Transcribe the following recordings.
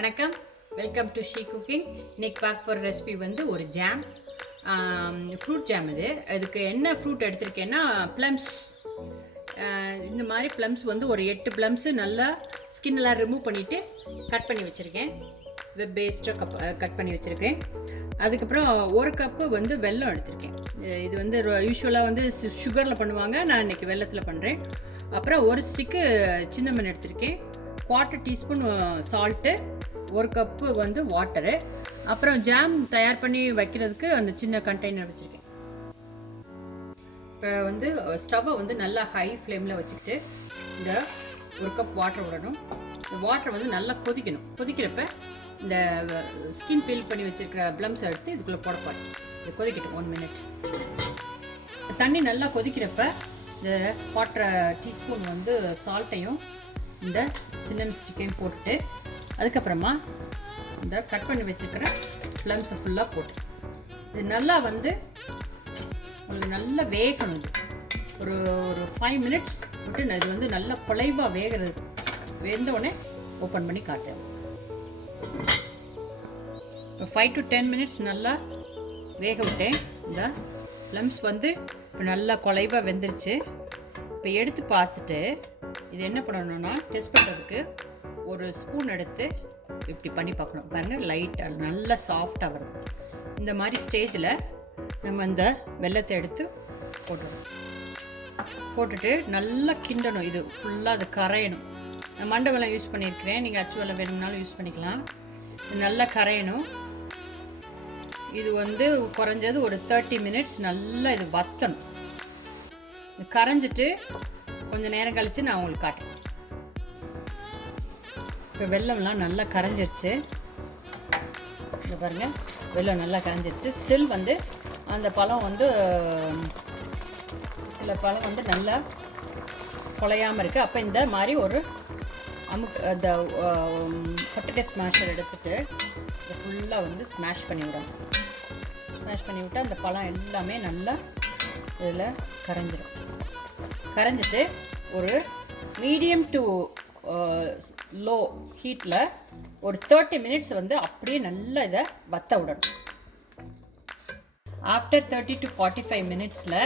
வணக்கம், welcome to SheCooking. இன்னைக்கு பார்க்க போகிற ரெசிபி வந்து ஒரு ஜாம், ஃப்ரூட் ஜாம். அதுக்கு என்ன ஃப்ரூட் எடுத்திருக்கேன்னா ப்ளம்ஸ். இந்த மாதிரி ப்ளம்ஸ் வந்து ஒரு 8 ப்ளம்ஸு நல்லா ஸ்கின்னெல்லாம் ரிமூவ் பண்ணிவிட்டு கட் பண்ணி வச்சுருக்கேன். வெப் பேஸ்டாக கட் பண்ணி வச்சுருக்கேன். அதுக்கப்புறம் ஒரு கப்பு வந்து வெல்லம் எடுத்திருக்கேன். இது வந்து யூஸ்வலாக வந்து சுகரில் பண்ணுவாங்க, நான் இன்றைக்கி வெல்லத்தில் பண்ணுறேன். அப்புறம் ஒரு ஸ்டிக்கு சின்னமன் எடுத்திருக்கேன், 1/4 டீஸ்பூன் சால்ட்டு, ஒரு கப்பு வந்து வாட்டரு, அப்புறம் ஜாம் தயார் பண்ணி வைக்கிறதுக்கு அந்த சின்ன கண்டெய்னர் வச்சுருக்கேன். இப்போ வந்து ஸ்டவ்வை வந்து நல்லா ஹை ஃப்ளேமில் வச்சுக்கிட்டு இந்த ஒரு கப் வாட்டர் விடணும். இந்த வாட்டர் வந்து நல்லா கொதிக்கணும். கொதிக்கிறப்ப இந்த ஸ்கின் பீல் பண்ணி வச்சுருக்கிற ப்ளம்ஸை எடுத்து இதுக்குள்ளே போடப்பாடு. இது கொதிக்கட்டும் 1 மினிட். தண்ணி நல்லா கொதிக்கிறப்ப இந்த 1/4 டீஸ்பூன் வந்து சால்ட்டையும் இந்த சின்ன மிஸ்டேக்கையும் போட்டுட்டு, அதுக்கப்புறமா இந்த கட் பண்ணி வச்சுக்கிற ப்ளம்ஸை ஃபுல்லாக போட்டு இது நல்லா வந்து உங்களுக்கு நல்லா வேகணும். இது ஒரு 5 மினிட்ஸ் விட்டு இது வந்து நல்லா குலைவாக வேகிறது. வெந்தவுடனே ஓப்பன் பண்ணி காட்டுறேன். இப்போ 5 to 10 மினிட்ஸ் நல்லா வேக விட்டேன். இந்த ப்ளம்ஸ் வந்து இப்போ நல்லா குலைவாக வெந்துருச்சு. இப்போ எடுத்து பார்த்துட்டு இது என்ன பண்ணணும்னா, டெஸ்ட் பண்ணுறதுக்கு ஒரு ஸ்பூன் எடுத்து இப்படி பண்ணி பார்க்கணும். பாருங்கள், லைட்டாக நல்லா சாஃப்டாக வருது. இந்த மாதிரி ஸ்டேஜில் நம்ம இந்த வெல்லத்தை எடுத்து போட்டுட்டு நல்லா கிண்டணும். இது ஃபுல்லாக அது கரையணும். நான் மண்டை வெல்லம் யூஸ் பண்ணியிருக்கிறேன், நீங்கள் அச்சு வெல்லம் வேணும்னாலும் யூஸ் பண்ணிக்கலாம். இது நல்லா கரையணும். இது வந்து குறைஞ்சது ஒரு 30 மினிட்ஸ் நல்லா இது வற்றணும். கரைஞ்சிட்டு கொஞ்சம் நேரம் கழித்து நான் உங்களுக்கு காட்டுறேன். இப்போ வெல்லம்லாம் நல்லா கரைஞ்சிருச்சு. இங்கே பாருங்கள், வெல்லம் நல்லா கரைஞ்சிருச்சு. ஸ்டில் வந்து அந்த பழம் வந்து சில பழம் வந்து நல்லா குலையாமல் இருக்குது. அப்போ இந்த மாதிரி ஒரு அந்த பொட்டேட்டோ ஸ்மாஷர் எடுத்துகிட்டு இதை ஃபுல்லாக வந்து ஸ்மாஷ் பண்ணி விடணும். ஸ்மாஷ் பண்ணி விட்டால் அந்த பழம் எல்லாமே நல்லா இதில் கரைஞ்சிடும். கரைஞ்சிட்டு ஒரு மீடியம் டு லோ ஹீட்டில் ஒரு 30 மினிட்ஸ் வந்து அப்படியே நல்லா இதை வற்ற விடணும். ஆஃப்டர் 30 to 45 மினிட்ஸில்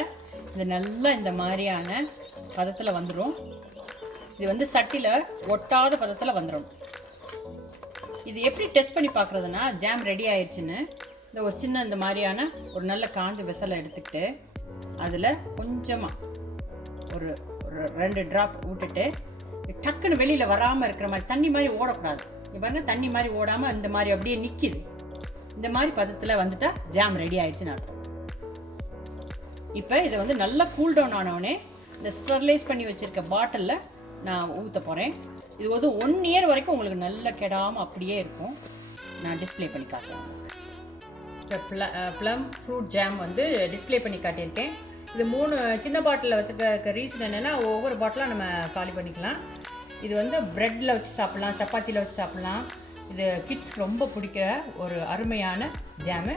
இது நல்லா இந்த மாதிரியான பதத்தில் வந்துடும். இது வந்து சட்டியில் ஒட்டாத பதத்தில் வந்துடும். இது எப்படி டெஸ்ட் பண்ணி பார்க்குறதுனா, ஜாம் ரெடி ஆயிடுச்சுன்னு இந்த ஒரு சின்ன இந்த மாதிரியான ஒரு நல்ல காஞ்ச விசலை எடுத்துக்கிட்டு அதில் கொஞ்சமாக ஒரு 2 ட்ராப் விட்டுட்டு டக்குன்னு வெளியில் வராமல் இருக்கிற மாதிரி, தண்ணி மாதிரி ஓடக்கூடாது. பாருங்க, தண்ணி மாதிரி ஓடாமல் இந்த மாதிரி அப்படியே நிற்கிது. இந்த மாதிரி பதத்தில் வந்துட்டால் ஜாம் ரெடி ஆயிடுச்சுன்னு அர்த்தம். இப்போ இதை வந்து நல்லா கூல் டவுன் ஆனவுடனே இந்த ஸ்டெர்லைஸ் பண்ணி வச்சுருக்க பாட்டிலில் நான் ஊற்ற போகிறேன். இது வந்து 1 இயர் வரைக்கும் உங்களுக்கு நல்லா கெடாமல் அப்படியே இருக்கும். நான் டிஸ்பிளே பண்ணி காட்டுறேன். இப்போ ப்ளம் ஃப்ரூட் ஜாம் வந்து டிஸ்பிளே பண்ணி காட்டியிருக்கேன். இது 3 சின்ன பாட்டிலில் வச்சுருக்க ரீசன் என்னென்னா, ஒவ்வொரு பாட்டிலாக நம்ம காலி பண்ணிக்கலாம். இது வந்து ப்ரெட்டில் வச்சு சாப்பிட்லாம், சப்பாத்தியில் வச்சு சாப்பிட்லாம். இது கிட்ஸ்க்கு ரொம்ப பிடிக்கிற ஒரு அருமையான ஜாமு.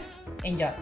என்ஜாய்.